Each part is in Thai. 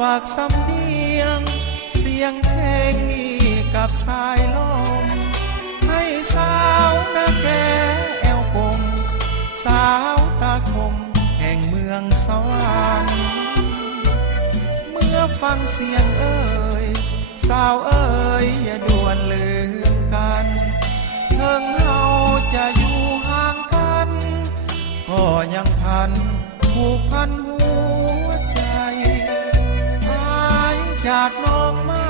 ฝากสำเนียงเสียงเพลงนี้กับสายลมให้สาวนาแกแอวกลมสาวตาคมแห่งเมืองสวรรค์เมื่อฟังเสียงเอ่ยสาวเอ่ยอย่าด่วนลืมกันเถิงเฮาจะอยู่ห่างกันก็ยังพันผูกพันหัวใจหายจากน้องมา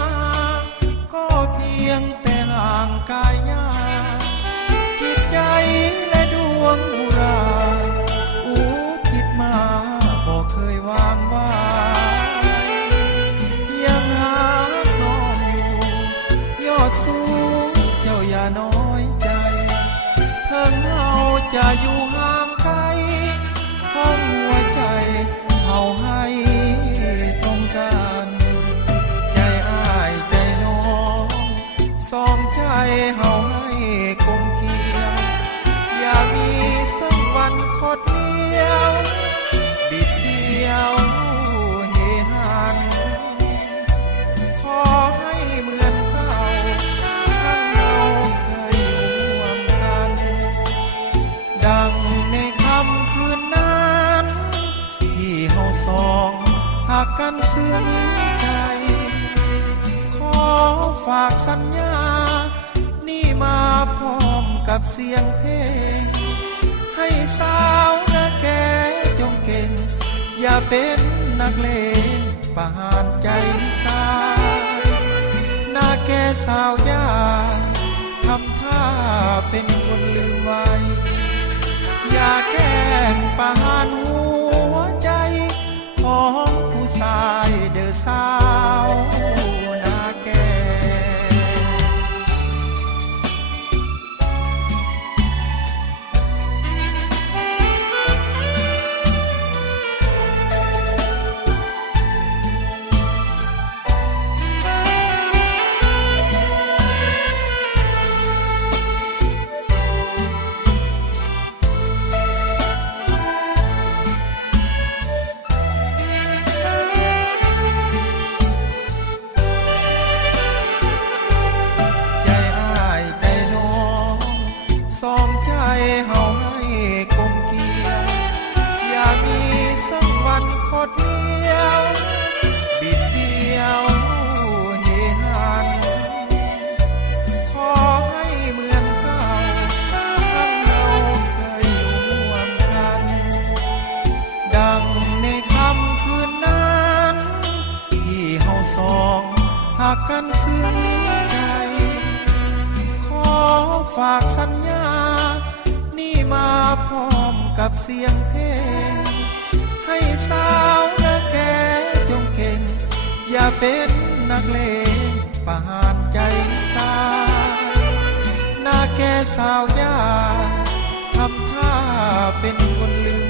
ก็เพียงแต่ห่างกายญาจิตใจและดวงอุราอุทิศมาบอกเคยวางว่ายยังหาน้องอยู่ยอดสูงเจ้าอย่าน้อยใจเถิงเฮาจะอยู่ห่างไกลห้องหัวใจเฮาให้ตรงกันใจอ้ายใจน้องสองใจเฮาให้กลมเกลียวอย่ามีสักวันคดเลี้ยวบิดเบี้ยวเฮหันขอให้เหมือนเก่าทั้งเราเคยร่วมกันดังในคำคืนนั้นที่เฮาสองหากกันซึ้งใจขอฝากสัญญานี่มาพร้อมกับเสียงเพลงให้สาวนาแกจงเก่งอย่าเป็นนักเลงประหารใจสายนาแกสาวยาทำท่าเป็นคนลืมไว้อย่าแกล้งประหารหัวใจของผู้ชายเด้อสาวนาแกสองใจเฮาให้กลมเกลียวอย่ามีสักวันคดเลี้ยวบิดเบี้ยวเฮหันขอให้เหมือนเก่าทั้งเราเคยร่วมกันดังในคำคืนนั้นที่เฮาสองหากกันซึ้งใจขอฝากสัญญานี่มาพร้อมกับเสียงเพลงให้สาวนาแกจงเก่งอย่าเป็นนักเลงประหารใจสายนาแกสาวยาทำท่าเป็นคนลืม